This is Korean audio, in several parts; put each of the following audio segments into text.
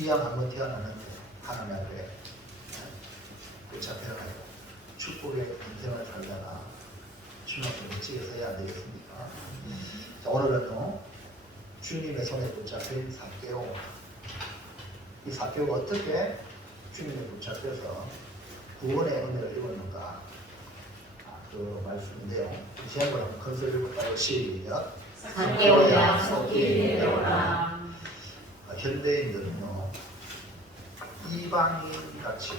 이왕 한번 태어나는데 하나님 앞에 붙잡혀가지고 축복의 인생을 살다가 주님께 멋지게 서야 안 되겠습니까? 자, 오늘은요, 주님의 손에 붙잡힌 삭개오. 이 삭개오가 어떻게 주님에 붙잡혀서 구원의 은혜를 입었는가, 그 말씀인데요. 제목을 한번 컨설트 해볼까요? 시작. 삭개오야 속히 내려오라. 현대인들은요, 이방인 같이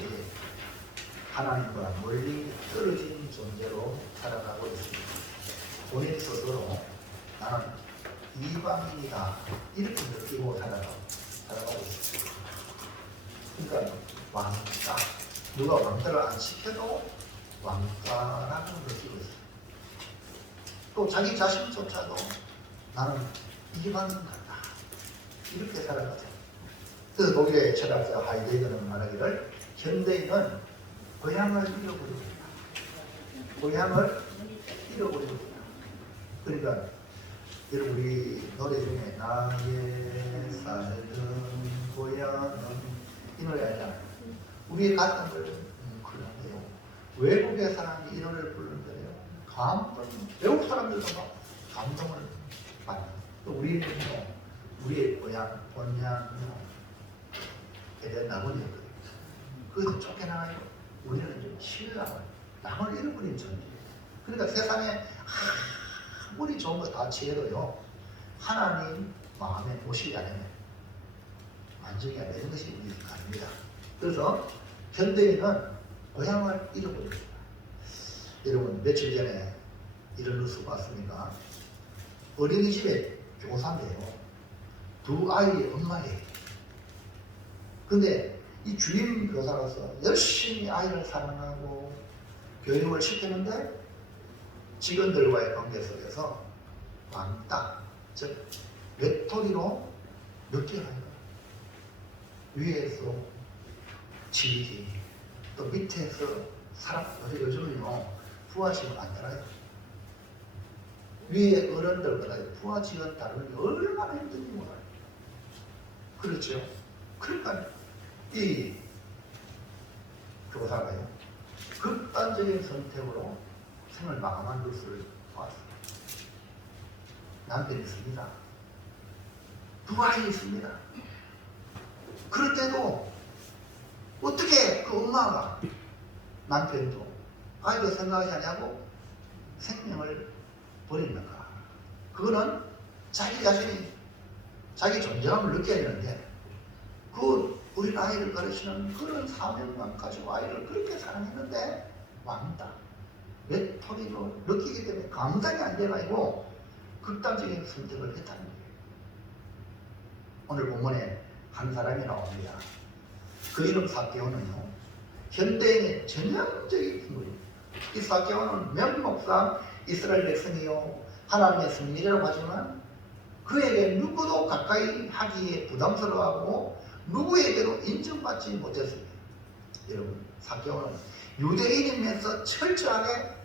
하나님과 멀리 떨어진 존재로 살아가고 있습니다. 본인 스스로 나는 이방인이다 이렇게 느끼고 살아가고 있습니다. 그러니까 왕따, 누가 왕따를 안 시켜도 왕따라고 느끼고 있어요. 또 자기 자신조차도 나는 이방인 같다 이렇게 살아가죠. 그래서 독일의 철학자 하이데거는 말하기를 현대인은 고향을 잃어버립니다. 고향을 잃어버립니다. 그러니까 여러분 우리 노래 중에 나의 살던 고향은 이 노래 알잖아요. 우리의 갔던 걸 그런데요. 외국의 사람이 이 노래를 부르는데요. 외국 사람들도 막 감동을 받는. 또 우리는요, 우리의 고향, 본향에 대한 나머지였거든요. 그것을 쫓겨나가지고 우리는 좀 신랑을, 남을 잃어버린 존재예요. 그러니까 세상에 아무리 좋은 거 다 취해도요, 하나님 마음에 모시지 않으면 만족이 안 되는 것이 우리 가입니다. 그래서 현대인은 고향을 잃어버립니다. 여러분 며칠 전에 이런 뉴스 봤습니까? 어린이집에 교사인데요, 두 아이의 엄마예요. 근데 이 주임 교사로서 열심히 아이를 사랑하고 교육을 시키는데 직원들과의 관계 속에서 왕따, 즉 외톨이로 느껴요. 위에서 지지, 또 밑에서 사람, 요즘은요 부하직은 안 달아요. 위에 어른들보다 부하직은 다루는 게 얼마나 힘든지 몰라요. 그렇죠? 그러니까 이 교사가요 극단적인 선택으로 생을 마감한 것을 봤습니다. 남편이 있습니다. 두 아이 있습니다. 그럴 때도 어떻게 그 엄마가, 남편도 아이도 생각하지 않냐고 생명을 버리는가. 그거는 자기 자신이 자기 존재감을 느껴야 되는데, 그 우리 아이를 가르치는 그런 사명만 가지고 아이를 그렇게 사랑했는데 왕따, 외톨이로 느끼기 때문에 감당이 안 돼가지고 극단적인 선택을 했다는 거예요. 오늘 본문에 한 사람이 나옵니다. 그 이름 삭개오는요, 현대인의 전형적인 인물입니다. 이 삭개오는 명목상 이스라엘 백성이요 하나님의 승리라고 하지만 그에게 누구도 가까이 하기에 부담스러워하고 누구에게도 인정받지 못했습니다. 여러분, 삭개오는 유대인이면서 철저하게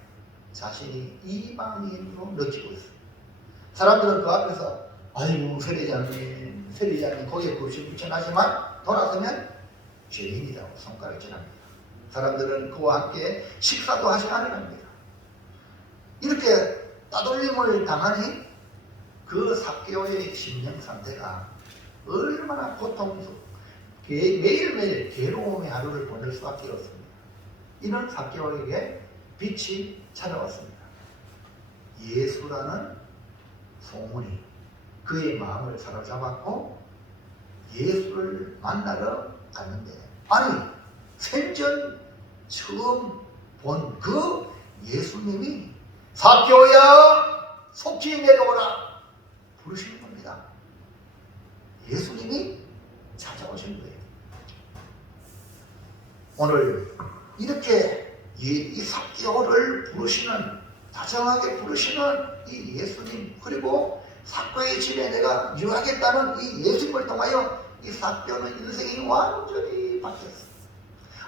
자신이 이방인으로 느끼고 있습니다. 사람들은 그 앞에서 아이고 세리장님 거기에 굽신 붙여나지만 돌아서면 죄인이라고 손가락질합니다. 사람들은 그와 함께 식사도 하지 않으랍니다. 이렇게 따돌림을 당하니 그 삭개오의 심령 상태가 얼마나 매일매일 괴로움의 하루를 보낼 수밖에 없습니다. 이런 삭개오에게 빛이 찾아왔습니다. 예수라는 소문이 그의 마음을 사로잡았고 예수를 만나러 갔는데, 아니 생전 처음 본 그 예수님이 삭개오야 속히 내려오라 부르시는 겁니다. 예수님이 찾아오신 거예요. 오늘 이렇게 이 삭개오를 부르시는, 다정하게 부르시는 이 예수님, 그리고 삭개오의 집에 내가 유하겠다는 이 예수님을 통하여 이 삭개오는 인생이 완전히 바뀌었어요.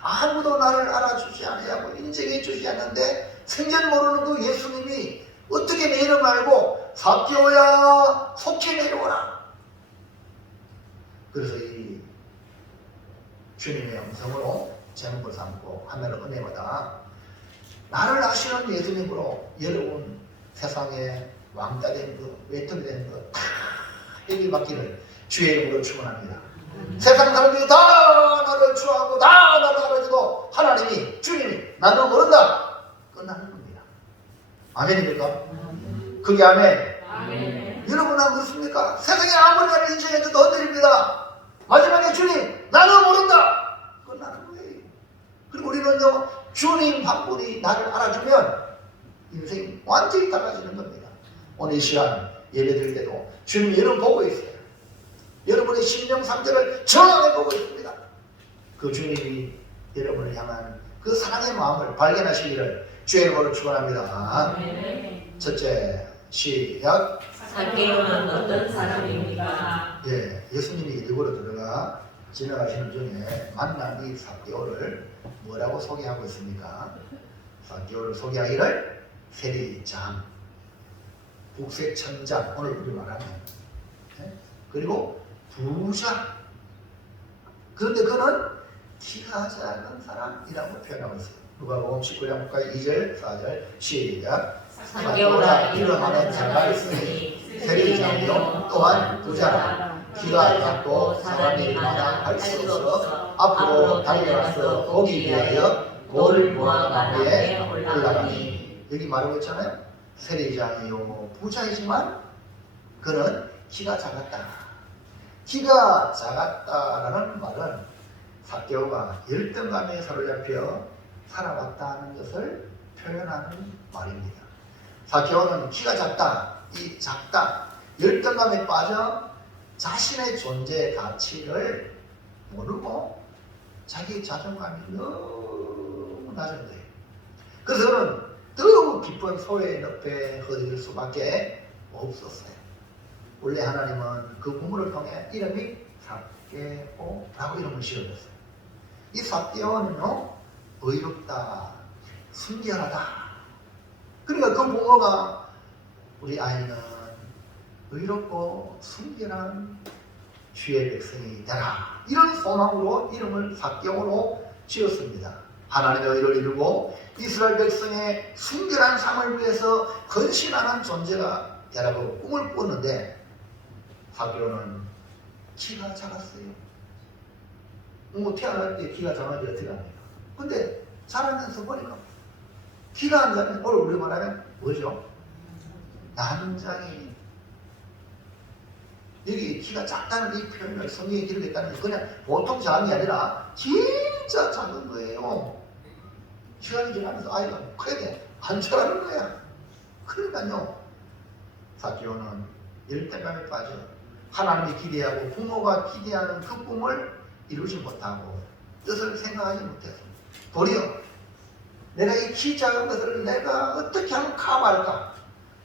아무도 나를 알아주지 않냐고 인정해 주지 않는데 생전 모르는 그 예수님이 어떻게 내 이름 알고 삭개오야 속히 내려오라. 그래서 이 주님의 음성으로 제목을 삼고 하늘의 은혜보다 나를 아시는 예수님으로 여러분 세상에 왕따 된 것, 외톨이 된 것 다 해결받기를 주의 이름으로 축원합니다. 세상 사람들이 다 나를 추하고 다 나를 알아줘도 하나님이 주님이 나는 모른다 끝나는 겁니다. 아멘입니까? 그게 아멘. 아멘. 여러분 안 그렇습니까? 세상에 아무리 나를 인정해도 헛들입니다. 마지막에 주님 나는 모른다 끝나는 거예요. 그리고 우리는요 주님 한 분이 나를 알아주면 인생이 완전히 달라지는 겁니다. 오늘 이 시간 예배 드릴 때도 주님이 여러분 보고 있어요. 여러분의 심령 상태를 정확히 보고 있습니다. 그 주님이 여러분을 향한 그 사랑의 마음을 발견하시기를 주의 이름으로 축원합니다. 첫째, 시작. 삭개오는 어떤 사람입니까? 예, 예수님이 일부러 들어가 지나가시는 중에 만난 이 삭개오를 뭐라고 소개하고 있습니까? 삭개오를 소개하기를 세리장, 국세천장, 오늘 우리 말하면 그리고 부자. 그런데 그는 키가 작은 사람이라고 표현하고 있어요. 누가복음 19장 2절 4절 시작. 삭개오라 일어나는 자가 있으니 세리장이요 또한 부자라. 키가 작고 사람이 많아 갈 수 없어 앞으로 달려가서 오기 위하여 돌 모아가에 올라가니. 여기 말하고 있잖아요. 세리장이요 부자이지만 그는 키가 작았다. 키가 작았다라는 말은 삭개오가 열등감에 사로잡혀 살아왔다는 것을 표현하는 말입니다. 삭개오는 키가 작다, 이 작다, 열등감에 빠져 자신의 존재의 가치를 모르고 자기 자존감이 너무 낮은 거예요. 그래서 그는 더욱 깊은 소외의 늪에 허덕일 수밖에 없었어요. 원래 하나님은 그 부모를 통해 이름이 삭개오라고 이름을 지어줬어요. 이 삭개오는요 의롭다, 순결하다. 그러니까 그 부모가 우리 아이는 의롭고 순결한 주의 백성이 되라 이런 소망으로 이름을 삭개오로 지었습니다. 하나님의 의를 이루고 이스라엘 백성의 순결한 삶을 위해서 헌신하는 존재가 되라고 꿈을 꿨는데 삭개오는 키가 작았어요. 태어날 때 키가 작은지 어떻게 합니까? 근데 자라면서 보니까 키가 안 작으면 오늘 우리 말하면 뭐죠? 난장이. 여기 키가 작다는 이 표현을 성경에 기록했다는 게 그냥 보통 작은 게 아니라 진짜 작은 거예요. 시간이 지나면서 아이가 커야 돼. 안 자라는 거야. 그러니까요. 삭개오는 열등감에 빠져 하나님이 기대하고 부모가 기대하는 그 꿈을 이루지 못하고 뜻을 생각하지 못했습니다. 도리어 내가 이 키 작은 것을 내가 어떻게 하면 커버할까?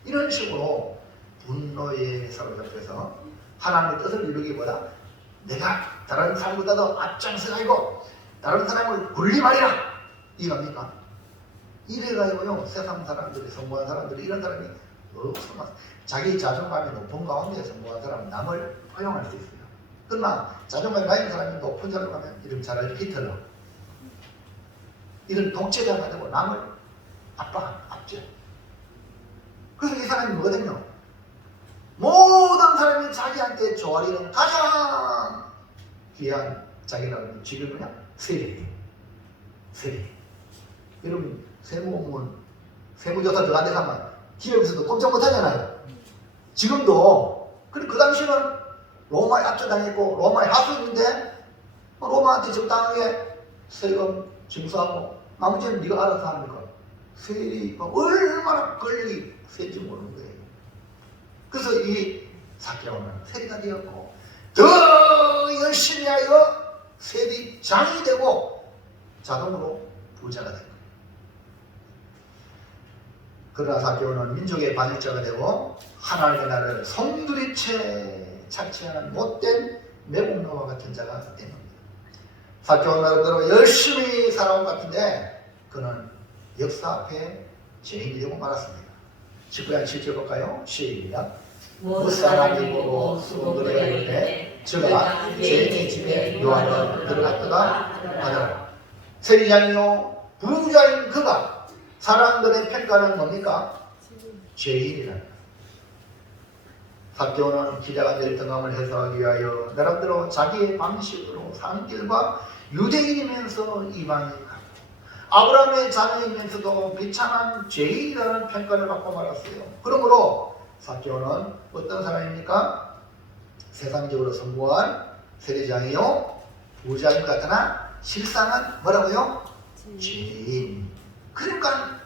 이런 식으로 분노에 사로잡혀서 하나님의 뜻을 이루기보다 내가 다른 사람보다도 앞장서가지고 다른 사람을 군림하리라 이겁니까? 이래가지고요 세상 사람들이 성공한 사람들이 이런 사람이 없어. 자기 자존감이 높은 가운데 성공한 사람은 남을 포용할 수 있어요. 그러나 자존감이 낮은 사람이 높은 자존감에 이런 차라리 히틀러 이런 독재자가 되고 남을 압제. 그래서 이 사람이 뭐거든요? 모든 사람이 자기한테 조아리는 가장 귀한 자기라는 지금 그냥 세리. 여러분 세무공무원 세무조사 들어간 데 가면 기업에서도 꼼짝 못하잖아요. 지금도. 그 당시는 로마에 압제당했고 로마의 하수인데 로마한테 적당하게 세금 징수하고 나머지는 네가 알아서 합니까? 세리가 얼마나 권력이 센지 모르는 거예요. 그래서 이 삭개오는 세리가 되었고 더 열심히 하여 세리장이 되고 자동으로 부자가 된 거예요. 그러나 삭개오는 민족의 반역자가 되고 하나님의 나라를 송두리째 착취하는 못된 매국노와 같은 자가 된 겁니다. 삭개오는 나름대로 열심히 살아온 것 같은데 그는 역사 앞에 죄인이 되고 말았습니다. 19장 7절 볼까요? 시작. 무사람이 보고 수고그려 이르되 저가 죄인의 집에 요한은 들어갔다가 하더라. 세리장이요 부자인 그가 사람들의 평가는 뭡니까? 죄인이라. 삭개오는 기자가 될 등함을 해석하기 위하여 나름대로 자기의 방식으로 사는 길과 유대인이면서 이방인 가고 아브라함의 자녀이면서도 비참한 죄인이라는 평가를 받고 말았어요. 그러므로 삭개오는 어떤 사람입니까? 세상적으로 성공한 세리장이요 부자인 같으나 실상은 뭐라고요? 죄인. 그러니까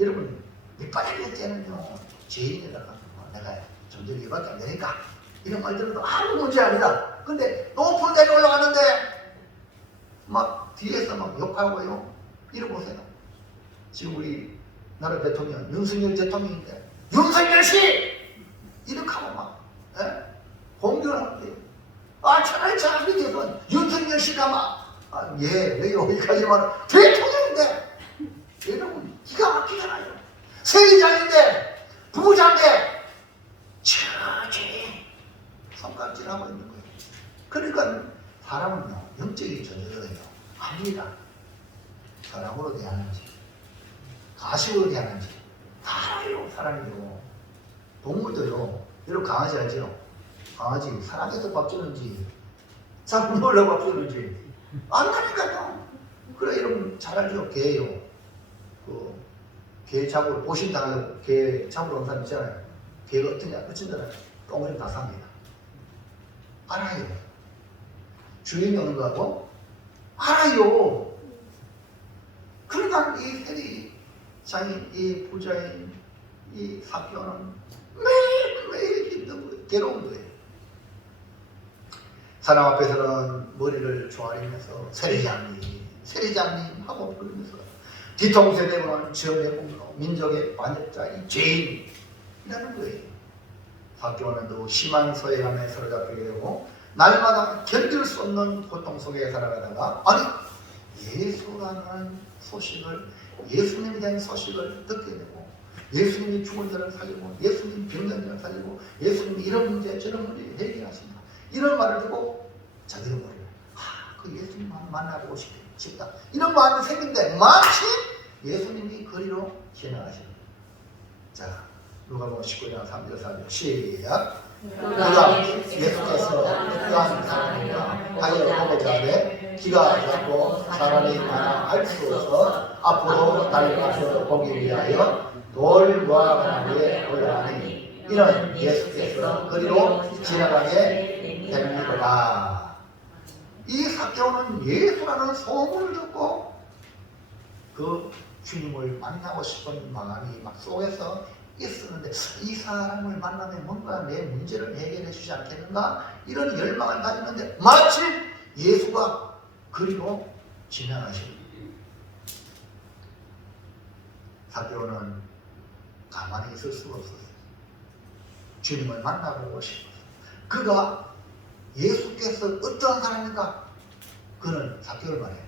여러분 밑바닥일 때는요 죄인이라고 내가 존재기밖에 안 되니까 이런 말 들어도 아무 문제 아니다. 근데 높은 데로 올라가는데 막 뒤에서 막 욕하고요. 이러 보세요. 지금 우리 나라 대통령 윤석열 대통령인데 윤석열씨 이렇게 하고 막 공격을 하는데요. 차라리 저 밑에서 윤석열씨가 막 왜 여기까지만 대통령인데 여러분 기가 막히잖아요. 세리장인데 부자인데 저죄 손가락질하고 있는 거예요. 그러니까 사람은요 영적인 존재들은요 압니다. 사람으로 대하는지 가식으로 대하는지 다 알아요. 사람이요 동물도요. 여러분 강아지 알죠? 강아지 사람에서 밥 주는지 사람 몰라 밥 주는지 안다니까요. 그래 여러분 잘 알죠? 개요. 개 잡으러 보신다고 개 잡으러 온 사람 있잖아요. 개가 어쩐잖아요. 똥을 다 삽니다. 알아요. 주인이 오는 거하고 알아요. 그러니까 이 세리장인 이 부자인 이 삭개오는 매일매일 힘든 거예요. 괴로운 거예요. 사람 앞에서는 머리를 조아리면서 세리장님 하고 부르면서 뒤통수에 대고는 지역의 공로 민족의 반역자인 죄인이라는 거예요. 삭개오는 또 심한 소외감에 사로잡히게 되고 날마다 견딜 수 없는 고통 속에 살아가다가 예수라는 소식을 예수님에 대한 소식을 듣게 되고 예수님이 죽은 자를 살리고 예수님이 병든 자를 살리고 예수님이 이런 문제 저런 문제 해결하신다. 이런 말을 듣고 자기는 머리를 그 예수님만 만나보고 싶다. 이런 마음이 생긴데 마치 예수님이 거리로 지나가십니다. 자, 누가복음 19장 3절 4절 시작. 그가 예수께서 어떠한 사람인가 하여 보고자 하되 기가 작고 사람이 많아 알 수 없어 앞으로 달려가서 보기 위하여 돌 무화과나무에 올라가니 이는 예수께서 거리로 지나가게 됩니다. 이 삭개오는 예수라는 소문을 듣고 그 주님을 만나고 싶은 마음이 막 속에서 있었는데 이 사람을 만나면 뭔가 내 문제를 해결해 주지 않겠는가 이런 열망을 가지는데 마침 예수가 그리로 지나가십니다. 삭개오는 가만히 있을 수가 없었어요. 주님을 만나보고 싶었어요. 그가 예수께서 어떠한 사람인가? 그는 삭개오를 말해요.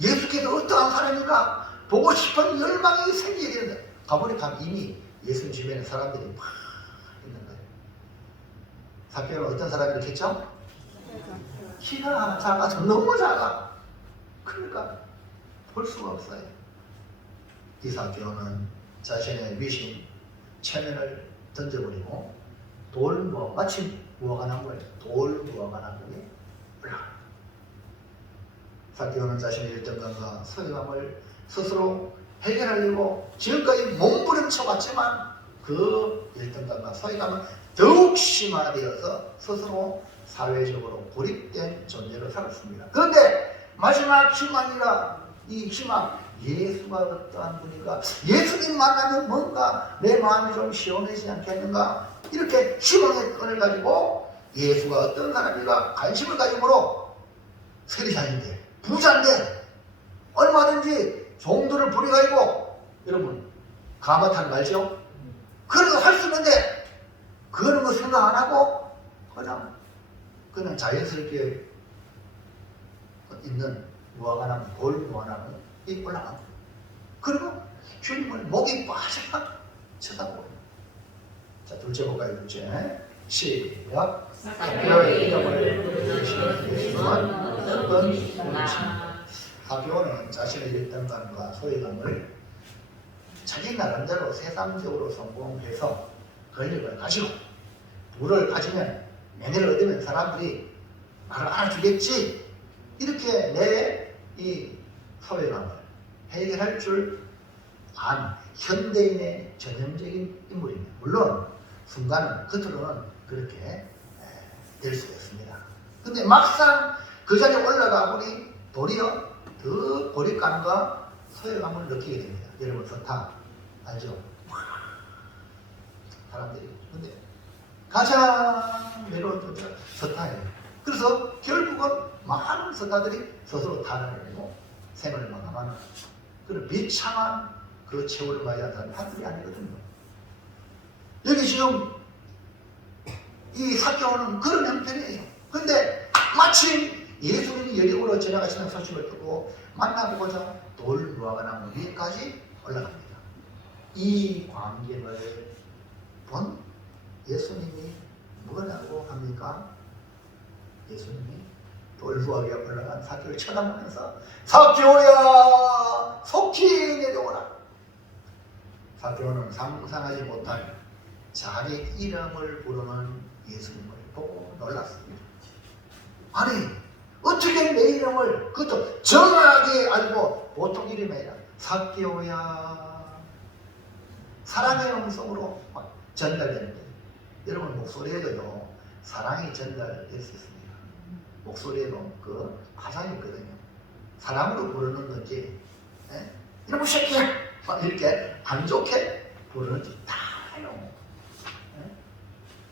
예수께서 어떠한 사람인가? 보고 싶은 열망이 생기게 되는데 가보니까 이미 예수 주변에 사람들이 막 있는 거예요. 삭개오는 어떤 사람이겠죠? 키가 작아서 너무 작아. 그러니까 볼 수가 없어요. 이 삭개오는 자신의 위신 체면을 던져버리고 마침 무화과나무에 돌무화과나무에 올라가. 삭개오는 자신의 1등감과 소유감을 스스로 해결하려고 지금까지 몸부림쳐왔지만 그 1등감과 소유감은 더욱 심화되어서 스스로 사회적으로 고립된 존재로 살았습니다. 그런데 마지막 희망이라 이 희망 예수가 어떠한 분인가 예수님 만나면 뭔가 내 마음이 좀 시원해지지 않겠는가 이렇게 희망의 끈을 가지고 예수가 어떤 사람인가 관심을 가지므로 세리장인데 부자인데 얼마든지 종들을 부려가지고 여러분 가마탄 알죠? 그런 거 할 수 있는데 그런 거 생각 안 하고 그냥 자연스럽게 있는 무화과나무 돌 무화과나무 이 올라가고 그리고 주님을 목이 빠져서 쳐다보고 자 둘째 볼까요? 둘째 시작. 사교의 이름을 부르시는 예수는 어떤 어떤 분이신가? 사교는 자신의 일등감과 소유감을 자기 나름대로 세상적으로 성공해서 권력을 가지고 부를 가지면 명예를 얻으면 사람들이 말을 알아주겠지, 이렇게 내 이 소외감을 해결할 줄 아는 현대인의 전형적인 인물입니다. 물론 순간은 겉으로는 그렇게 될 수가 있습니다. 근데 막상 그 자리에 올라가 보니 도리어 더 고립감과 소외감을 느끼게 됩니다. 여러분 서타 알죠? 사람들이. 근데 가장 외로운 존재가 서타예요. 그래서 결국은 많은 서타들이 스스로 탄핵을 내고 생을 마감하는 그런 비참한 그 최후를 맞이한 사람이 한둘이 아니거든요. 여기 지금 이 사교는 그런 형편이에요. 근데 마침 예수님이 여리고로 지나가시는 소식을 듣고 만나보고자 돌무화과나무 위에까지 올라갑니다. 이 광경을 본 예수님이 뭐라고 합니까? 예수님이 돌무화과에 올라간 사교를 쳐다보면서 사교야 속히 내려오라. 사교는 상상하지 못할 자기 이름을 부르는 예수님을 보고 놀랐습니다. 아니 어떻게 내 이름을 그것도 정확하게 알고 보통 이름이 아니라 사교야 사랑의 음성으로 전달되는데 여러분 목소리에도요 사랑이 전달될 수 있습니다. 목소리에도 그 가상이 있거든요. 사랑으로 부르는 건지 이놈의 새끼야 이렇게 안 좋게 부르는지 다 알아요.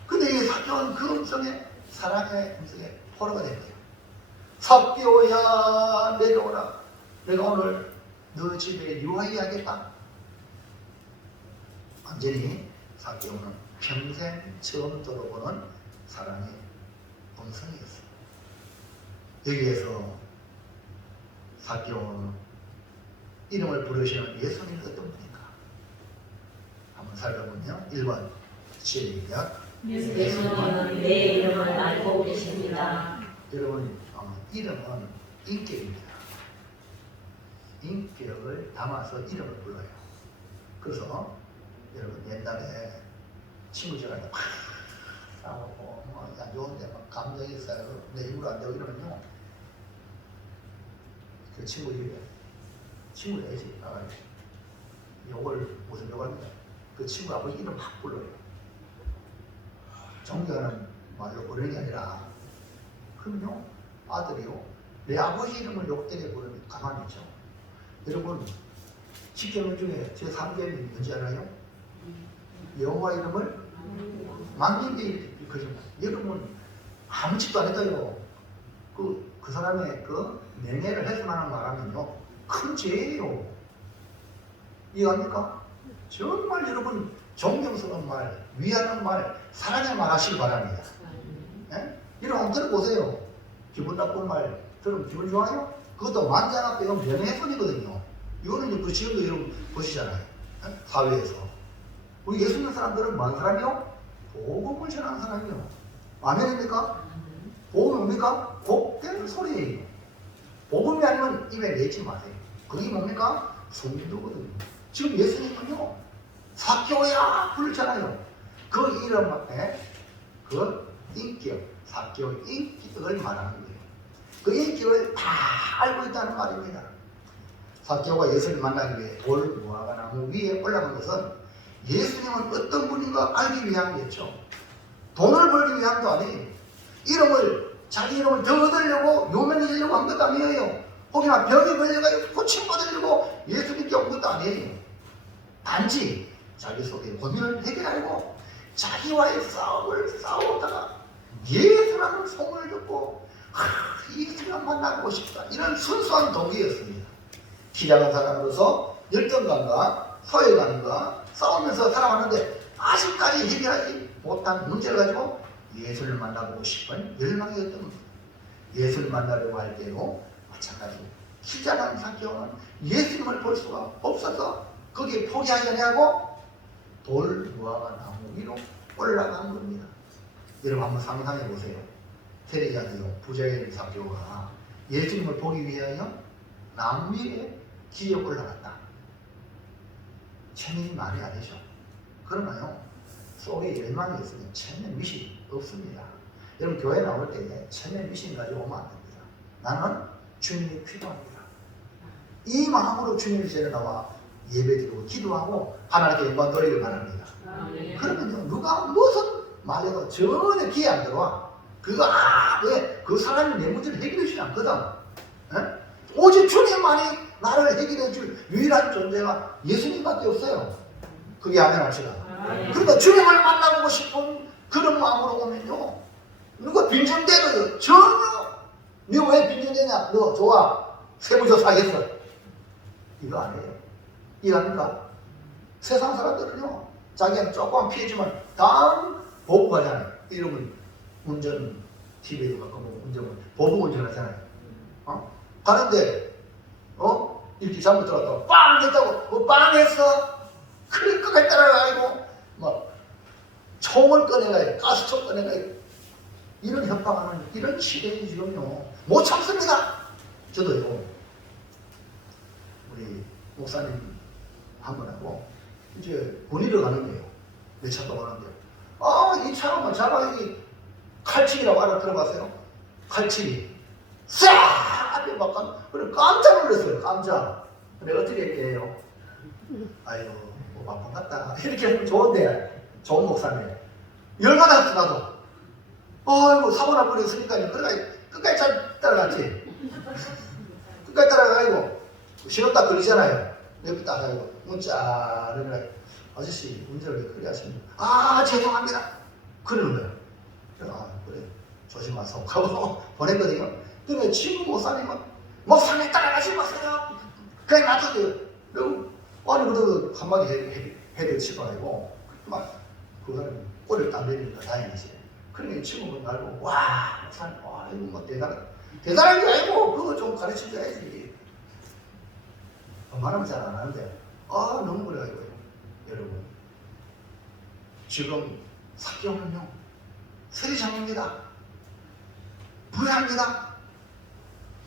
근데 이 사교는 그 음성에 사랑의 음성에 포로가 된 거예요. 사교야 내려오라. 내가 오늘 너 집에 유하게 하겠다. 완전히 사교는 평생 처음 들어보는 사랑의 음성이었어요. 여기에서 사교 이름을 부르시는 예수님은 어떤 분인가? 한번 살펴보면 1번 시작. 예수님은 내 이름을 알고 계십니다. 여러분 이름은 인격입니다. 인격을 담아서 이름을 불러요. 그래서 여러분 옛날에 친구들하고 막 싸우고 안 좋은데 막 감정이 있어요. 내 입으로 안 되고 이러면요 그 친구들이 친구야지 욕을 무슨 욕을 합니다. 그 친구 아버지 이름 막 불러요. 존경하는 말로 부르는 게 아니라 그럼요 아들이요 내 아버지 이름을 욕되게 부르면 가만히 있죠. 여러분 십계명 중에 제 3계명이 뭔지 알아요? 여호와 이름을 만민이 거짓말. 여러분 아무 짓도 안 했어요. 그 사람의 그 명예를 훼손하는 말하면요 큰 죄예요. 이해합니까? 정말 여러분 존경스러운 말, 위하는 말, 사랑의 말 하시기 바랍니다. 이런 한번 들어보세요. 기분 나쁜 말 들으면 기분 좋아요? 그것도 만장 앞에 명예훼손이거든요. 이거는 그 지금도 여러분 보시잖아요. 사회에서 우리 예수 믿는 사람들은 뭔 사람이요? 복음을 전하는 사람이요. 아멘입니까? 복음이 뭡니까? 복된 소리예요. 복음이 아니면 입에 내지 마세요. 그게 뭡니까? 성도거든요. 지금 예수님은요 사교야 부르잖아요. 그 이름 앞에 그 인격, 사교의 인격을 말하는 거예요. 그 인격을 다 알고 있다는 말입니다. 사교가 예수님 만나기 위해 돌무화과 나무 위에 올라간 것은 예수님은 어떤 분인가 알기 위함이었죠. 돈을 벌기 위함도 아니에요. 자기 이름을 더 얻으려고 유명해지려고 한 것도 아니에요. 혹여나 병이 걸려가지고 고침받으려고 예수님께 온 것도 아니에요. 단지 자기 속에 고민을 해결하려고 자기와의 싸움을 싸우다가 예수라는 소문을 듣고 예수를 만나고 싶다. 이런 순수한 동기였습니다. 키 작은 사람으로서 열등감과 소외감과 싸우면서 살아왔는데 아직까지 해결하지 못한 문제를 가지고 예수를 만나보고 싶은 열망이었던 겁니다. 예수를 만나려고 할 때도 마찬가지 키 작은 사교는 예수님을 볼 수가 없어서 거기에 포기하지 않냐고 돌무화과 나무 위로 올라간 겁니다. 여러분 한번 상상해 보세요. 세리자들요, 부자의 사교가 예수님을 보기 위하여 나무 위에 기어 올라갔다. 체면이 말이 아니죠. 그러나요, 속에 열망이 있으면 체면 미신 없습니다. 여러분 교회 나올 때 체면 미신 가지고 오면 안 됩니다. 나는 주님이 필요합니다. 이 마음으로 주님 전에 나와 예배드리고 기도하고 하나님께 영광 돌리길 바랍니다. 그러면요, 누가 무슨 말해도 전혀 귀에 안 들어와. 그거 왜? 그 사람이 내 문제를 해결해 주지 않거든. 에? 오직 주님만이 나를 해결해 줄 유일한 존재가 예수님밖에 없어요. 그게 아멘 합시다. 그러니까 주님을 만나보고 싶은 그런 마음으로 오면요, 누가 빈정대도 전혀 너 왜 빈정대냐? 너 좋아 세무조사 하겠어. 이거 아니에요. 이거 아닙니까? 세상 사람들은요, 자기는 조금 피해주면 다음 보고 가잖아요. 이러면 운전 TV에도 가끔 운전 보복 운전하잖아요. 가는데 이렇게 잘못 들어갔다고 빵 했다고 빵 했어. 그래 끝까지 따라가고 막 총을 꺼내가요. 가스총 꺼내가요. 이런 협박하는 이런 시대에 지금요 못 참습니다. 저도요, 우리 목사님 한 분하고 이제 군위를 가는 거예요. 몇 차 동안 가는데 이 차가 자막이 칼치기라고 알아 들어봤어요? 칼치기 싹 앞에 막 그래 깜짝 놀랐어요. 깜짝. 내가 어떻게 이렇게 해요? 아유 뭐 바쁜 같다 이렇게 하면 좋은데 좋은 목사님 열받았어. 나도 아이고 사고 날 뻔했으니까 끝까지 잘 따라갔지. 끝까지 따라가고 신호 딱 걸리잖아요. 옆에 딱 가고 문자 그러면 아저씨 운전을 왜 그래 하십니까? 죄송합니다 그러는 거예요. 그래서 그래 조심하소 하고 보냈거든요. 근데 친구 목사님은 목사님 따라가지 마세요. 그냥 놔두세요. 아니 그래도 한마디 해야 치고 아니고 그 사람이 꼬리를 딱 내리니까 다행이지. 그러니까 친구분 말고 와 목사님 이거 뭐 대단한 게 아니고 그거 좀 가르쳐줘야지. 말하면 잘 안 하는데 너무 그래가지고 여러분 지금 사경은요 세리장입니다. 부자입니다.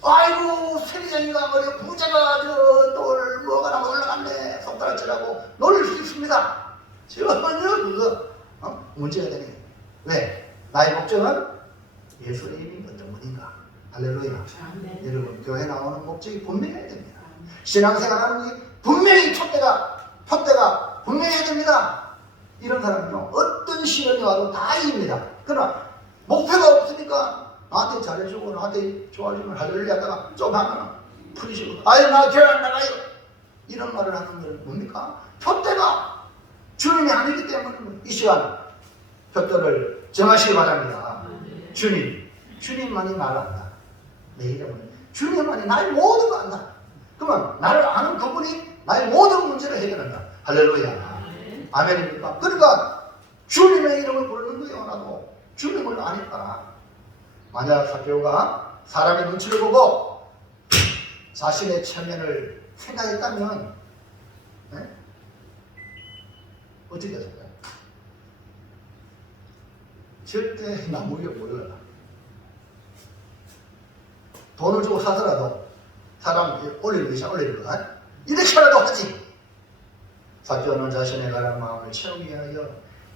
아이고 세리장이가 뭐야 부자가 저돌 뭐가 나면 올라갔네 손가락질하고 놀릴 수 있습니다. 전혀 그거 문제가 되네. 왜? 나의 목적은 예수님이 어떤 분인가. 할렐루야. 여러분 교회 나오는 목적이 분명해야 됩니다. 신앙생활하는 게 분명히 푯대가 분명해야 됩니다. 이런 사람은요 어떤 시련이 와도 다 이깁니다. 그러나 목표가 없으니까 나한테 잘해주고 나한테 좋아주면 할렐루야 하다가 좀 하면 풀리시고 아유 나 교회 안 나가요 이런 말을 하는 건 뭡니까? 푯대가 주님이 아니기 때문에 이 시간 푯대를 정하시기 바랍니다. 주님만이 나를 안다. 내 이름은 주님만이 나의 모든 걸 안다. 그러면 나를 아는 그분이 나의 모든 문제를 해결한다. 할렐루야. 아멘입니까? 그러니까 주님의 이름을 부르는 거예요. 나도 주님을 아니까. 만약 사개오가 사람의 눈치를 보고 자신의 체면을 생각했다면 어떻게 됐을까요? 절대 나무 위에 못 올라가. 돈을 주고 사더라도 사람 올리는 것이 올리는 거다. 이렇게라도 하지. 사개오는 자신의 가난 마음을 채우기 위하여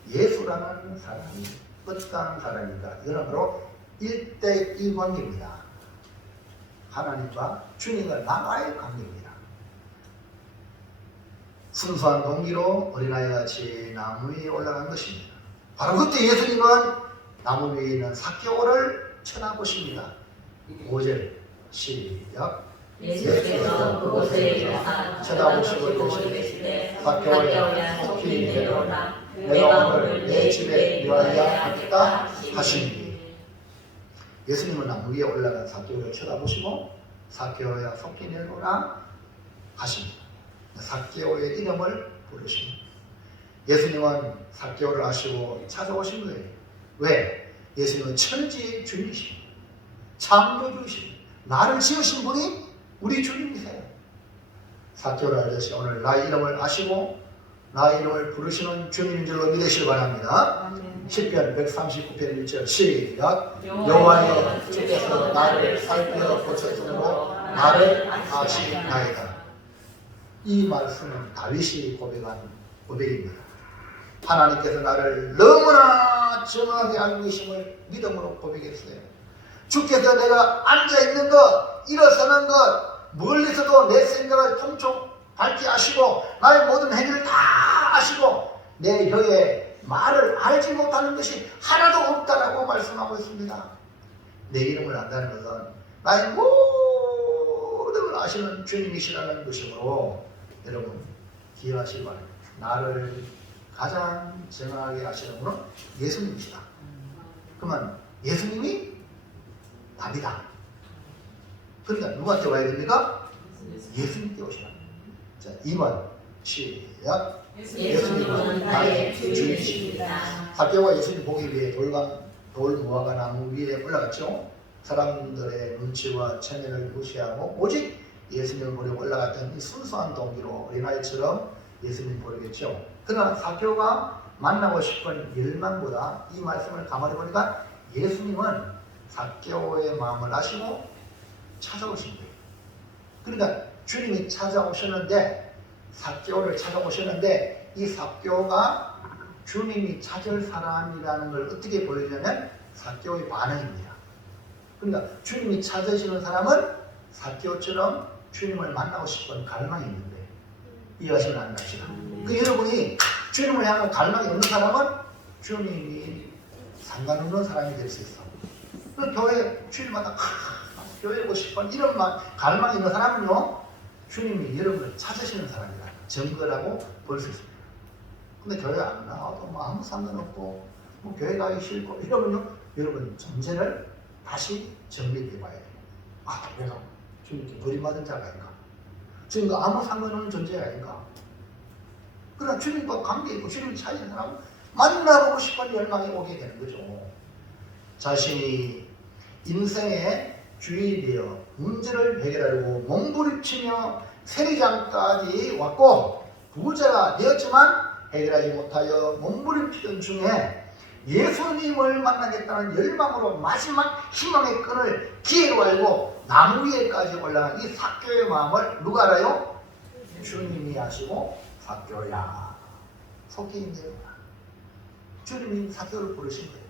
예수라는 사람이 어떠한 사람인가. 이건 바로 1대1 관계입니다. 하나님과 주님과 나와의 관계입니다. 순수한 동기로 어린아이같이 나무 위에 올라간 것입니다. 바로 그때 예수님은 나무 위에 있는 사개오를 쳐다보십니다. 5절 시작. 예수께서 그곳에 일어나 쳐다보시고 이르시되 사개오야 속히 내려오라 내가 오늘 내 집에 유하여 하겠다 하시니. 예수님은 나무 위에 올라간 사개오를 쳐다보시고 사개오야 속히 내려오라 하십니다. 사개오의 이름을 부르십니다. 예수님은 사개오를 아시고 찾아오신 거예요. 왜? 예수님은 천지의 주님이십니다. 창조주이십니다. 나를 지으신 분이 우리 주님이세요. 사개오를 알듯이 오늘 나의 이름을 아시고 나 이름을 부르시는 주님인 줄로 믿으시기 바랍니다. 시편 139편 1절 시작. 여호와여 주께서 나를 살펴 보셨으므로 나를 아시나이다. 이 말씀은 다윗이 고백한 고백입니다. 하나님께서 나를 너무나 정확하게 알고 계심을 믿음으로 고백했어요. 주께서 내가 앉아있는 것, 일어서는 것, 멀리서도 내 생각을 통촉 밝게 아시고 나의 모든 행위를 다 아시고 내 혀에 말을 알지 못하는 것이 하나도 없다라고 말씀하고 있습니다. 내 이름을 안다는 것은 나의 모든 걸 아시는 주님이시라는 것이므로 여러분 기억하시기 바랍니다. 나를 가장 정확하게 아시는 분은 예수님이시다. 그러면 예수님이 답이다. 그러니까 누구한테 와야 됩니까? 예수님께 오시라. 자, 2번 시작. 예수님은 나의 주이십니다. 삭개오가 예수님 보기 위해 돌무화과 나무 위에 올라갔죠. 사람들의 눈치와 체면을 무시하고 오직 예수님을 보려고 올라갔던 이 순수한 동기로 어린아이처럼 예수님 보려겠죠. 그러나 삭개오가 만나고 싶은 열망보다 이 말씀을 가만히 보니까 예수님은 삭개오의 마음을 아시고 찾아오신 거예요. 그러니까 주님이 찾아오셨는데 삭개오를 찾아오셨는데 이 삭개오가 주님이 찾을 사람이라는 걸 어떻게 보여주냐면 삭개오의 반응입니다. 그러니까 주님이 찾으시는 사람은 삭개오처럼 주님을 만나고 싶은 갈망이 있는데 이해하시면 안 됩니다. 그 여러분이 주님을 향한 갈망이 없는 사람은 주님이 상관없는 사람이 될 수 있어. 그 교회 주님마다 교회 오고 싶은 이런 갈망이 있는 사람은요 주님이 여러분을 찾으시는 사람이다 증거라고 볼 수 있습니다. 근데 교회 안 나와도 뭐 아무 상관없고 뭐 교회 가기 싫고 이러면요 여러분 존재를 다시 정리해 봐야 돼요. 아 내가 주님께 버림받은 자가 아닌가, 주님과 아무 상관없는 존재가 아닌가. 그러나 주님과 관계 있고 주님을 찾는 사람은 만나보고 싶은 열망이 오게 되는 거죠. 자신이 인생의 주인이 되어 문제를 해결하려고 몸부림치며 세리장까지 왔고 부자가 되었지만 해결하지 못하여 몸부림치던 중에 예수님을 만나겠다는 열망으로 마지막 희망의 끈을 기회로 알고 나무 위에까지 올라간 이 삭개오의 마음을 누가 알아요? 주님이 아시고 삭개오야 속히 있네요. 주님이 삭개오를 부르신 거예요.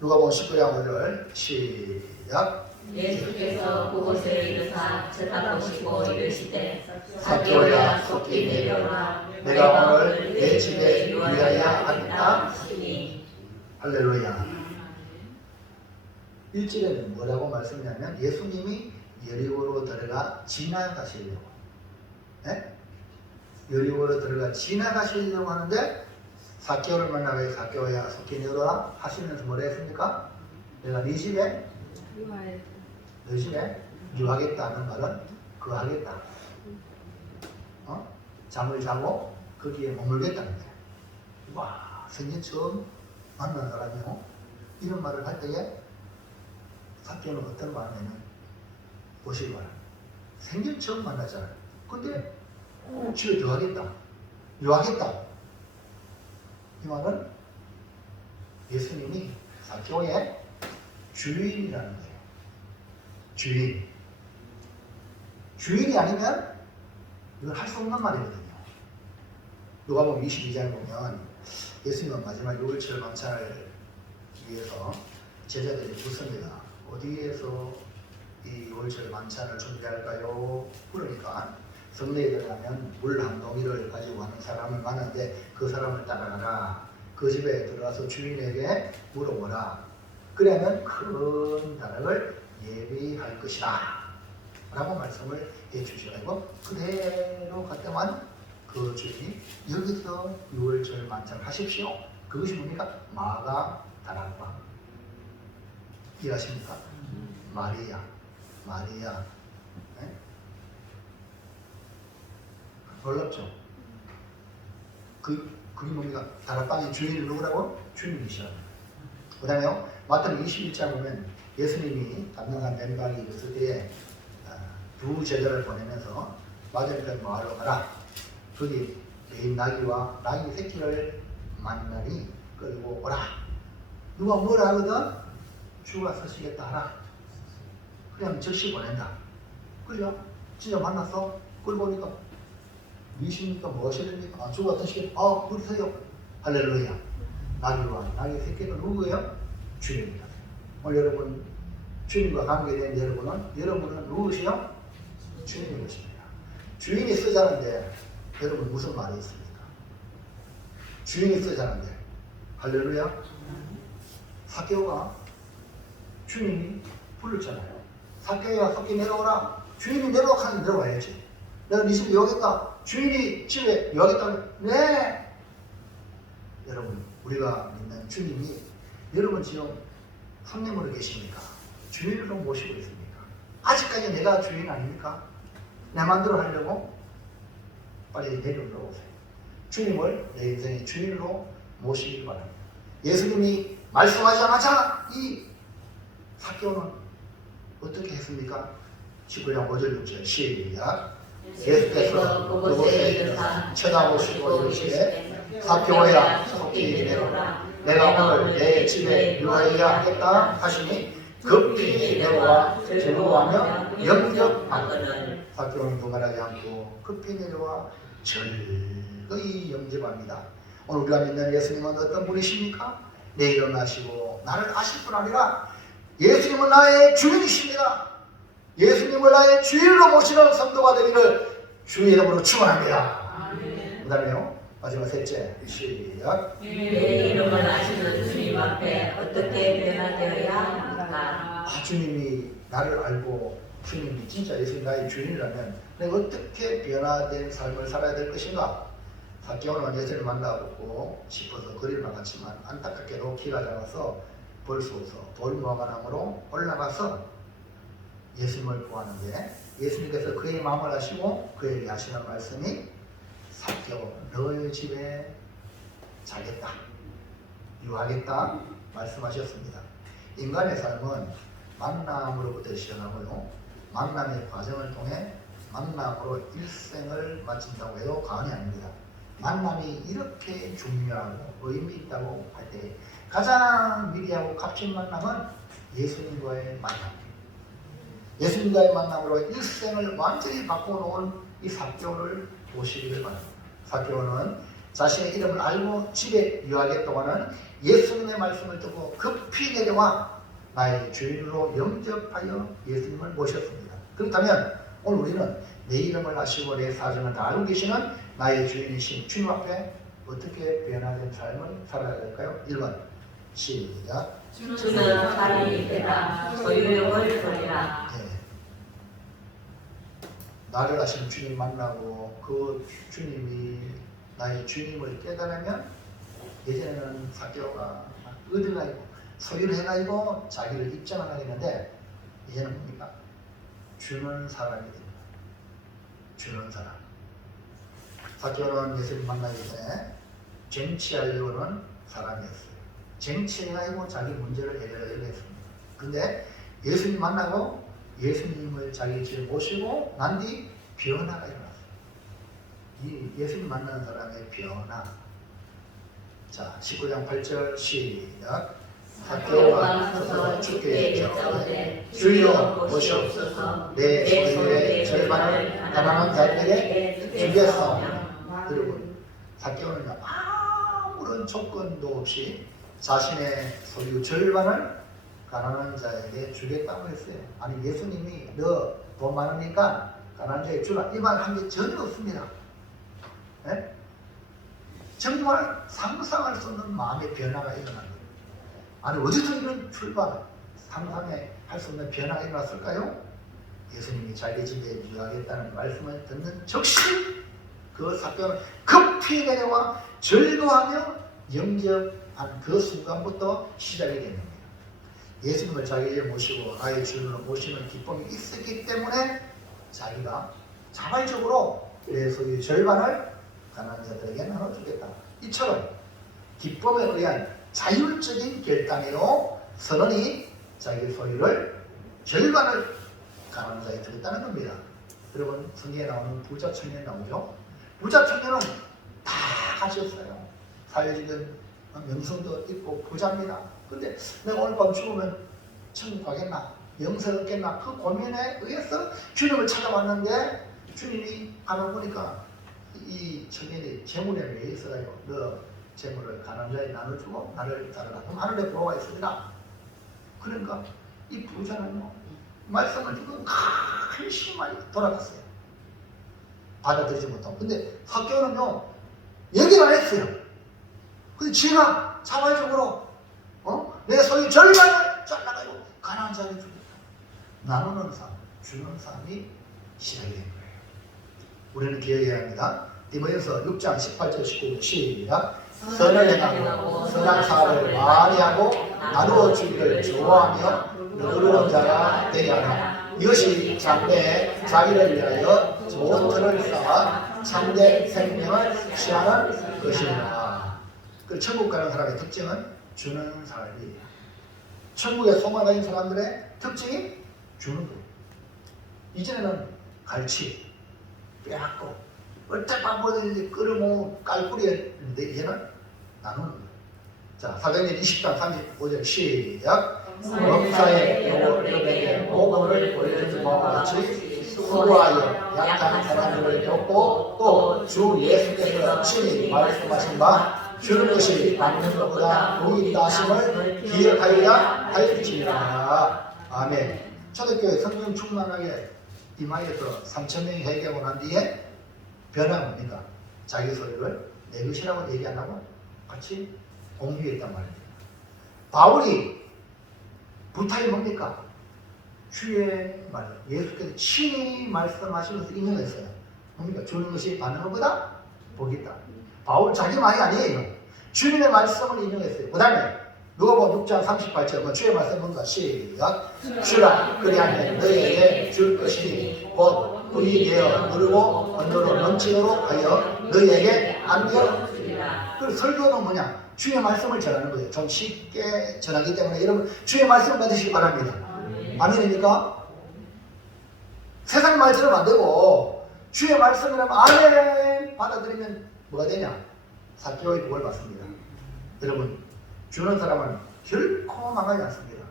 누가복음 19장 5절 시작. 예수께서 그곳에 이르사 쳐다보시고 이르시되 삭개오야 속히 내려라. 내가 오늘 내 집에 유하여 하겠다 하시니. 할렐루야. 1절에는 뭐라고 말씀하냐면 예수님이 여리고로 들어가 지나가시려고, 네? 여리고로 들어가 지나가시려고 하는데 삭개오를 만나고 삭개오야 속히 내려라 하시면서 뭐라 했습니까? 내가 네 집에 유하겠다는 말은 거하겠다. 잠을 자고 거기에 머물겠다는 거예요. 와, 생전 처음 만난 사람이요. 이런 말을 할 때에 삭개오는 어떤 마음이냐면 보시기 바랍니다. 생전 처음 만나잖아요. 근데 집에 유하겠다. 이 말은 예수님이 삭개오의 주인이라는 거예요. 주인이 아니면 이걸 할 수 없는 말이거든요. 누가복음 22장 보면 예수님은 마지막 6월절 만찬을 위해서 제자들이 묻습니다. 어디에서 이 6월절 만찬을 준비할까요? 그러니까 성내에 들어가면 물 한 동이를 가지고 가는 사람을 만났는데 그 사람을 따라가라. 그 집에 들어가서 주인에게 물어보라. 그러면 큰 다락을 예비할 것이다 라고 말씀을 해주시고 그대로 갔더만 그 주인이 여기서 6월절 만찬을 하십시오. 그것이 뭡니까? 마가 다락방. 이해하십니까? 마리아. 네? 놀랍죠? 그게 뭡니까? 다락방의 주인이 누구라고? 주님이시라. 그 다음에요, 마태복음 21장 보면 예수님이 담당한 멤방이 있을 때에 두 제자를 보내면서 맞은편 마을로 가라. 거기 여인 나귀와 나귀 새끼를 만나니 끌고 오라. 누가 뭐라 하거든 주가 서시겠다 하라. 그냥 즉시 보낸다. 그죠? 진짜 만났어? 끌고 오니까 미십니까? 무엇이됩니까? 주가 서시겠다. 우리 서요. 할렐루야. 나귀와 나귀 새끼는 누구예요? 주님입니다. 오늘 여러분 주님과 관계된 여러분은 누구시요? 주님인 것입니다. 주인이 쓰자는데 여러분 무슨 말이 있습니까? 주인이 쓰자는데 할렐루야. 삭개오가 주님이 불렀잖아요. 삭개오야 삭개 내려오라. 주인이 내려가니 내려와야지. 내가 네 집에 여겠다. 주인이 집에 여겠다. 네. 여러분 우리가 믿는 주님이 여러분 지금 성령으로 계십니까? 주인으로 모시고 있습니까? 아직까지 내가 주인 아닙니까? 내 마음대로 하려고? 빨리 내려오세요. 주님을 내 인생의 주인으로 모시기 바랍니다. 예수님이 말씀하자마자 이 삭개오는 어떻게 했습니까? 19장 5절 6절 시작. 예수께서 그곳에 이르사 쳐다보시고 이르시되 삭개오야 속히 내려오라. 내가 오늘 내 집에 유하여야 하겠다 하시니 급히 내려와 즐거워하며 영접하거늘. 삭개오는 두말하지 않고 급히 내려와 절거히 영접합니다. 오늘 우리가 믿는 예수님은 어떤 분이십니까? 내 이름 아시고 나를 아실 뿐 아니라 예수님은 나의 주인이십니다. 예수님을 나의 주인으로 모시는 성도가 되기를 주의 이름으로 축원합니다. 그 다음에요 마지막 셋째 시작. 내 이름을 아시는 주님 앞에 어떻게 변화되어야 합니까? 주님이 나를 알고 주님이 진짜 예수님 나의 주인이라면 내가 어떻게 변화된 삶을 살아야 될 것인가? 삭개오는 예수님을 만나고 싶어서 거리를 나갔지만 안타깝게도 키가 작아서 볼 수 없어 돌무화과나무로 올라가서 예수님을 구하는데 예수님께서 그의 마음을 아시고 그에게 하시는 말씀이 삭개오 너의 집에 자겠다 유하겠다 말씀하셨습니다. 인간의 삶은 만남으로부터 시작하고요 만남의 과정을 통해 만남으로 일생을 마친다고 해도 과언이 아닙니다. 만남이 이렇게 중요하고 의미 있다고 할 때 가장 위대하고 값진 만남은 예수님과의 만남입니다. 예수님과의 만남으로 일생을 완전히 바꿔놓은 이 삭개오를 보시기를 바랍니다. 삭개오는 자신의 이름을 알고 집에 유하겠다고 하는 예수님의 말씀을 듣고 급히 내려와 나의 주인으로 영접하여 예수님을 모셨습니다. 그렇다면 오늘 우리는 내 이름을 아시고 내 사정을 다 알고 계시는 나의 주인이신 주님 앞에 어떻게 변화된 삶을 살아야 될까요? 1번 시작. 주는 사람이 되라 소유욕을 버리라. 나를 아시는 주님 만나고 그 주님이 나의 주님을 깨달으면 예전에는 삭개오가 의리가 있고 소유를 해가지고 자기를 입장을 하겠는데 이제는 뭡니까? 주는 사람이 됩니다. 주는 사람. 삭개오는 예수님 만나기 전에 쟁취하려는 사람이었어요. 쟁취해가지고 자기 문제를 해결하려고 했습니다. 근데 예수님 만나고 예수님을 자기 집에 모시고 난 뒤 변화가 일어났어요. 이 예수님 만나는 사람의 변화. 자, 19장 8절 시작. 삭개오가 서서 주께 여짜오되 주여 보시옵소서 내 소유의 절반을 가난한 자들에게 주겠사오며. 여러분 삭개오는 아무런 조건도 없이 자신의 소유 절반을 가난한 자에게 주겠다고 했어요. 아니 예수님이 너 돈 많으니까 가난한 자에게 주라 이 말 한 게 전혀 없습니다. 네? 정말 상상할 수 없는 마음의 변화가 일어납니다. 아니 어디서 이런 출발 상상할 수 없는 변화가 일어났을까요? 예수님이 자기 집에 유하겠다는 말씀을 듣는 즉시 그 삭개오는 급히 내려와 절거하며 영접한 그 순간부터 시작이 된 겁니다. 예수님을 자기 집에 모시고 나의 주인으로 모시는 기쁨이 있었기 때문에 자기가 자발적으로 내 소유의 절반을 가난한 자들에게 나눠주겠다. 이처럼 기쁨에 의한 자율적인 결단으로 선언이 자기 소유를 절반을 가난한 자에게 주겠다는 겁니다. 여러분 성경에 나오는 부자 청년 나오죠? 부자 청년은 다 다 지었어요. 사회적인 명성도 있고 부자입니다. 근데 내가 오늘 밤 죽으면 천국 가겠나? 영생 얻겠나? 그 고민에 의해서 주님을 찾아왔는데 주님이 가만 보니까 이 청년이 재물에 매여 있어요. 너 재물을 가난한 자에 나눠주고 나를 따르라. 그럼 하늘에 보호가 있습니다. 그러니까 이 부자는요, 말씀을 듣고 한심하게 돌아갔어요. 받아들이지 못하고. 근데 사개오는요, 얘기를 안 했어요. 근데 지가 자발적으로 내 소유 절반을 잘라가지고 가난한 자에게 주겠다. 나누는 삶, 주는 삶이 시작이 된 거예요. 우리는 기억해야 합니다. 디모데서 6장 18절 19절 시작. 선을 행하고 선한 사업을 많이 하고 나누어 주기를 좋아하며 너그러운 자가 되게 하라. 이것이 장래에 자기를 위하여 좋은 터를 쌓아 참된 생명을 취하는 것이니라. 그 천국 가는 사람의 특징은 주는 삶이에요. 천국에 소망 가진 사람들의 특징이 주는 것. 이전에는 갈치, 빼앗고 얼떨밥보듯이 끓여먹은 깔뿌리였는데 이제는 나누는 거예요. 자, 사도행전 20장 35절 시작. 범사의 여러분에게 모범을 보여준 바와 같이 수고하여 약한 사람들을 돕고 또 주 예수께서 친히 말씀하신 바 주는 것이 받는 것보다 복이 있다 하심을 기억하여야 할지니라. 아멘. 초대교회 성령 충만하게 임하여서 3,000명이 회개하고 난 뒤에 변화가 뭡니까? 자기 소유를 내 것이라고 얘기 안 하고 같이 공유했단 말입니다. 바울이 부탁이 뭡니까? 주의 말, 예수께서 친히 말씀하시면서 인용했어요. 뭡니까? 주는 것이 받는 것보다 복이 있다. 바울 자기 말이 아니에요. 주님의 말씀을 인용했어요. 그 다음에 누가복음 6장 38절 주의 말씀 뭔가 시작. 주라 그리하면 너희에게 줄 것이니 곧 의이 되어 누르고 언어로 넘치도록 하여 너희에게 안겨주리라. 그 설교는 뭐냐? 주의 말씀을 전하는 거예요. 좀 쉽게 전하기 때문에 여러분 주의 말씀 받으시기 바랍니다. 아멘입니까? 세상 말처럼 안 되고 주의 말씀이라면 아멘 받아들이면 뭐가 되냐? 사개오의 복을 받습니다. 여러분 주는 사람은 결코 망하지 않습니다.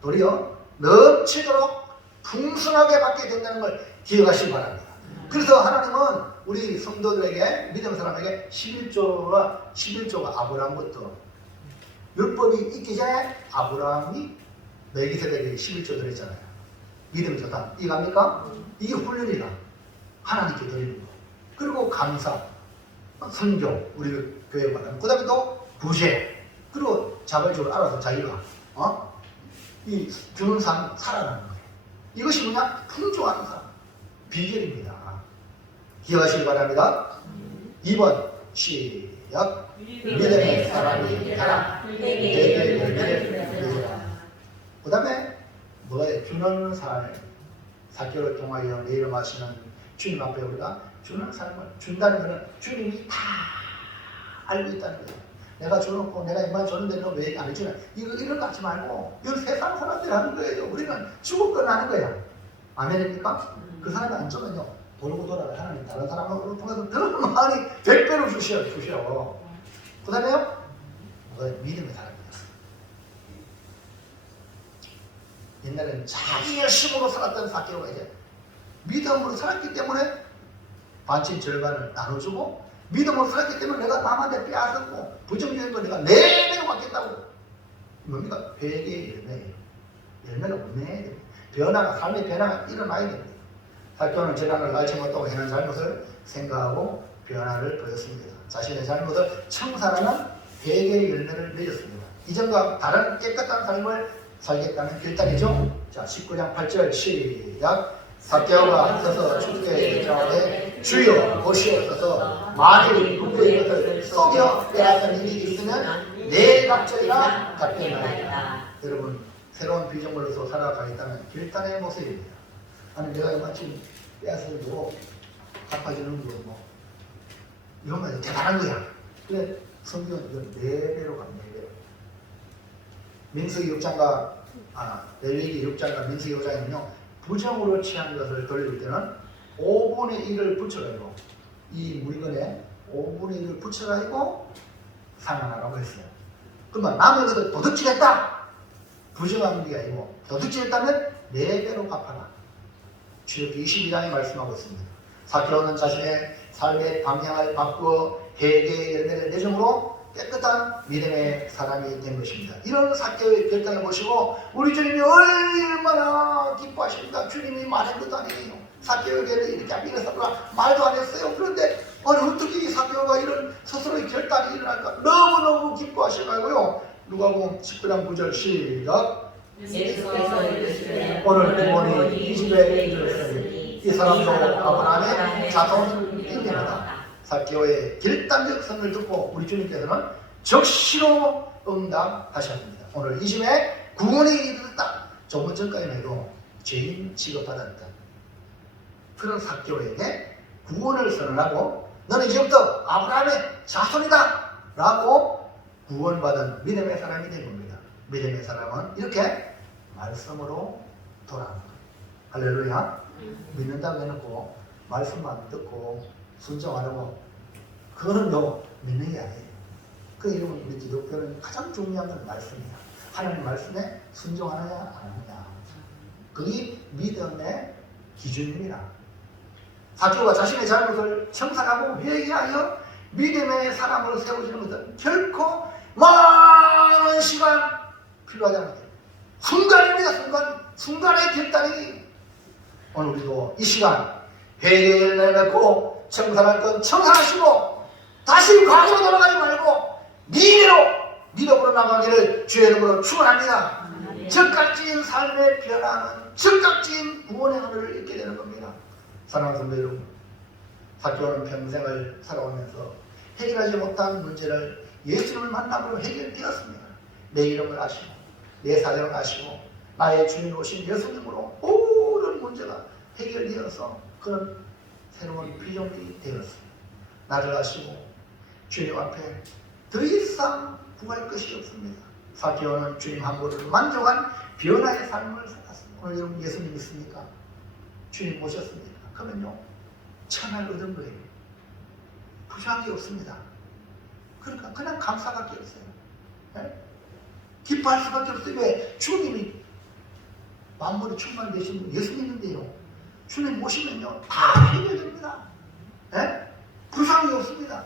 도리어 넘치도록 풍성하게 받게 된다는 걸 기억하시기 바랍니다. 그래서 하나님은 우리 성도들에게 믿는 사람에게 11조가 아브라함부터 율법이 있기 전에 아브라함이 멜기세덱에게 11조 드렸잖아요. 믿음이 좋다. 이해갑니까? 이게 훈련이다. 하나님께 드리는 거. 그리고 감사, 선교, 우리 교회 받는. 그 다음에 또 부재. 그리고 자발적으로 알아서 자기가 이 주는 삶 살아가는 거예요. 이것이 뭐냐? 풍조하는 삶. 비결입니다. 기억하시기 바랍니다. 2번 시작. 믿음의 사람이 가라. 내게 열매를 맺으라. 그 다음에 뭐예요? 주는 삶. 사개를 통하여 내 이름 하시는 주님 앞에 우리가 주는 삶을 준다는 것은 주님이 다 알고 있다는 거예요. 내가 줘놓고 내가 이만 줬는데 너 왜 안 해주냐? 이런 거 하지 말고 이건 세상 사람들이 하는 거예요. 우리는 주고 끝나는 거야. 아멘입니까? 그 사람이 안 주면요 돌고 돌아가 하나님 다른 사람을 통해서 더 많이 100배로 주셔. 그 다음에요 믿음의 사람입니다. 옛날에는 자기 열심으로 살았던 사개오가 이제 믿음으로 살았기 때문에 반쯤 절반을 나눠주고 믿음으로 살았기 때문에 내가 남한테 빼앗았고 부정적인 거 내가 내배로 받겠다고. 뭡니까? 회개의 열매예요. 열매가 분명해야 됩니다. 변화가, 삶의 변화가 일어나야 됩니다. 사개오는 재난을 알지 못하고 행한 잘못을 생각하고 변화를 보였습니다. 자신의 잘못을 청산하는 회개의 열매를 맺었습니다. 이전과 다른 깨끗한 삶을 살겠다는 결단이죠. 자, 19장 8절 시작. 사개오가 서서 주께 여짜오되 주여 보시옵소서 만일 누구의 것을 속여 빼앗은 일이 있으면 내 갑절이나 갚겠나이다. 여러분 새로운 비전으로서 살아가겠다는 결단의 모습입니다. 아니 내가 마침 빼앗아주고 갚아주는 거 뭐 이런 거 대단한 거야. 근데 성경은 이건 4배로 갑니다. 4배로. 민수기 6장과 레위기 6장과 민수기 5장에는요 부정으로 취한 것을 돌릴 때는 5분의 1을 붙여가지고 이 물건에 5분의 1을 붙여가지고 상환하라고 했어요. 그러면 남의 것을 도둑질했다. 부정한 게 아니고 도둑질했다면 4배로 갚아라. 출애굽기 22장에 말씀하고 있습니다. 삭개오는 자신의 삶의 방향을 바꾸어 회개의 열매를 내줌으로 깨끗한 믿음의 사람이 된 것입니다. 이런 삭개오의 결단을 보시고 우리 주님이 얼마나 기뻐하십니까? 주님이 말한 것도 아니에요. 삭개오에게 이렇게 일어서라 말도 안 했어요. 그런데 아니 어떻게 이 삭개오가 이런 스스로의 결단이 일어날까? 너무너무 기뻐하셔가지고요. 누가복음 19장 9절 시작. 예수께서 이르시되 오늘 부모니 이 집에 이르렀으니 이 사람도 아브라함의 자손입니다. 삭개오의 결단적 선을 듣고 우리 주님께서는 적시로 응답하셨습니다. 오늘 이 집에 구원이 이르렀다. 조금 전까지만 해도 죄인 취급받았다. 그런 삭개오에게 구원을 선언하고 너는 이제부터 아브라함의 자손이다 라고 구원받은 믿음의 사람이 된 겁니다. 믿음의 사람은 이렇게 말씀으로 돌아갑니다. 할렐루야. 믿는다고 해놓고 말씀만 듣고 순종 안 하고 그거는요 믿는 게 아니에요. 그 이름은 우리 기독교는 가장 중요한 건 말씀이야. 하나님 말씀에 순종하느냐 안 하느냐. 그게 믿음의 기준입니다. 삭개오가 자신의 잘못을 청산하고 회개하여 믿음의 사람으로 세워지는 것은 결코 많은 시간 필요하지 않아요. 순간입니다. 순간의 결단이. 오늘 우리도 이 시간 회개를 내놓고 청산할 건 청산하시고 다시 과거로 돌아가지 말고 믿음으로 나가기를 주의 이름으로 축원합니다. 적각지인 삶의 변화는 적각지인 구원의 하늘을 잊게 되는 겁니다. 사랑하는 성도 여러분, 삭개오는 평생을 살아오면서 해결하지 못한 문제를 예수님을 만남으로 해결되었습니다. 내 이름을 아시고 내 사정을 아시고 나의 주인 오신 예수님으로 모든 문제가 해결되어서 그런 새로운 피조물이 되었습니다. 나를 아시고 주님 앞에 더 이상 구할 것이 없습니다. 삭개오는 주님 한 분을 만족한 변화의 삶을 살았습니다. 오늘 여러분 예수님 믿습니까? 주님 모셨습니까? 그러면요 천을 얻은 거예요. 부정한 게 없습니다. 그러니까 그냥 감사밖에 없어요. 네? 기뻐할 수밖에 없어요. 왜? 주님이 만물이 충만되신 분 예수님인데요. 주님 모시면요 다 해결됩니다. 네? 부정한 게 없습니다.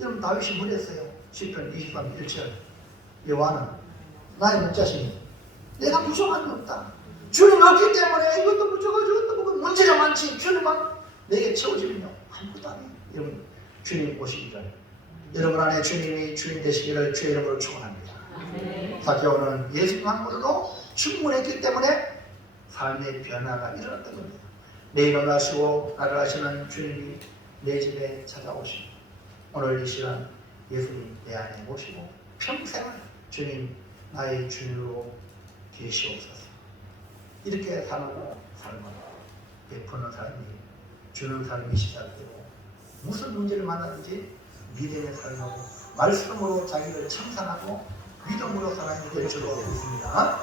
여러분 다윗이 뭐랬어요? 시편 23편 1절 여호와는 나의 목자시니 내가 부정한 게 없다. 주님 없기 때문에 이것도 부족하고 저것도 부족하고 문제가 많지. 주님만 내게 채워지면요 아무것도 안 해요. 여러분 주님 오시기를 여러분 안에 주님이 주인 되시기를 주의 이름으로 축원합니다. 삭개오는 예수님 한 분으로 충분했기 때문에 삶의 변화가 일어났던 겁니다. 내 이름을 아시고 나를 아시는 주님이 내 집에 찾아오시고 오늘 이 시간 예수님 내 안에 모시고 평생을 주님 나의 주님으로 계시옵소서. 이렇게 사는 삶은 베푸는 삶이 주는 삶이 시작되고 무슨 문제를 만나든지 믿음의 삶으로 말씀으로 자기를 청산하고 믿음으로 살아야 될 줄로 믿습니다.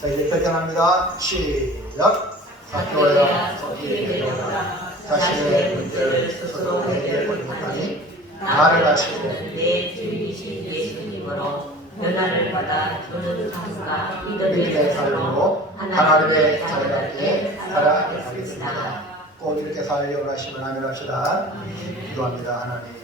자 이제 결단합니다. 시작. 삭개오야 속히 내려오라. 자신의 문제를 스스로 해결해 못하니 나를 아시고 내 주이신 예수님으로 변화를 받아 주는 삶과 믿음의 삶으로 하나님의 자녀답게 살아가겠습니다. 꼭 이렇게 살려고 하시면 아멘 합시다. 기도합니다. 하나님